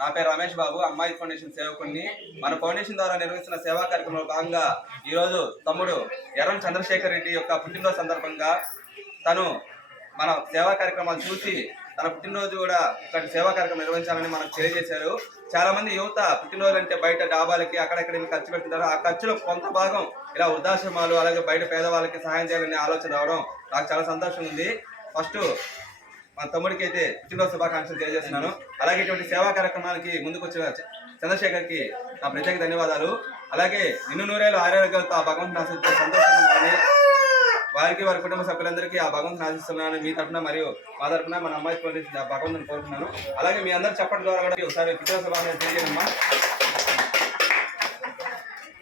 నా పేరు రమేష్ బాబు అమ్మాయి ఫౌండేషన్ సేవకుడిని మన ఫౌండేషన్ ద్వారా నిర్వహిస్తున్న సేవా కార్యక్రమంలో భాగంగా ఈరోజు తమ్ముడు ఎర్రం చంద్రశేఖర్ రెడ్డి యొక్క పుట్టినరోజు సందర్భంగా తను మన సేవా కార్యక్రమాలు చూసి తన పుట్టినరోజు కూడా ఇలాంటి సేవా కార్యక్రమం నిర్వహించాలని మనకు తెలియజేశారు. చాలా మంది యువత పుట్టినరోజు అంటే బయట డాబాలకి అక్కడెక్కడ ఖర్చు పెడుతున్నారు ఆ ఖర్చులో కొంత భాగం ఇలా వృద్ధాశ్రమాలు అలాగే బయట పేదవాళ్ళకి సహాయం చేయాలనే ఆలోచన రావడం నాకు చాలా సంతోషంగా ఉంది. ఫస్ట్ మన తమ్ముడికి అయితే పుట్టినరోజు శుభాకాంక్షలు తెలియజేస్తున్నాను. అలాగే ఇటువంటి సేవా కార్యక్రమానికి ముందుకు వచ్చిన చంద్రశేఖర్కి నా ప్రత్యేక ధన్యవాదాలు. అలాగే నిన్ను నూరేళ్ళు ఆరోగ్యాలతో ఆ భగవంతుని ఆశిస్తూ సంతోషంగా వారికి వారి కుటుంబ సభ్యులందరికీ ఆ భగవంతుని ఆశిస్తున్నాను మీ తరఫున మరియు మా తరఫున మన అమ్మాయి ఆ భగవంతుని కోరుతున్నాను అలాగే మీ అందరు చెప్పడం ద్వారా కూడా ఒకసారి పుట్టినరోజు శుభాకాంక్షలు తెలియజేయమ్మా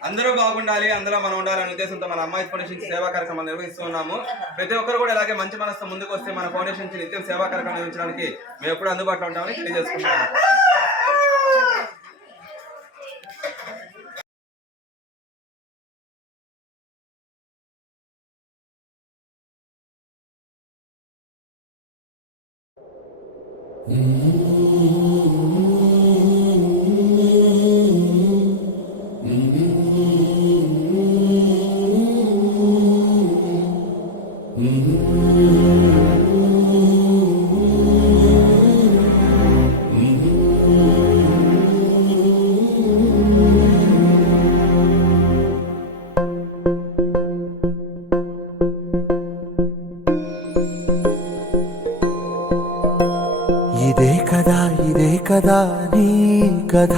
అందరూ బాగుండాలి అందరూ మనం ఉండాలనే ఉద్దేశంతో మన అమ్మాయి ఫౌండేషన్ సేవా కార్యక్రమం నిర్వహిస్తున్నాము ప్రతి ఒక్కరు కూడా ఇలాగే మంచి మనస్సు ముందుకు వస్తే మన ఫౌండేషన్ నిత్యం సేవా కార్యక్రమం నిర్వహించడానికి మేము ఎప్పుడు అందుబాటులో ఉంటామని తెలియజేసుకుంటున్నాము. Mm-hmm. ఇదే కదా ఇదే కదా నీ కథ.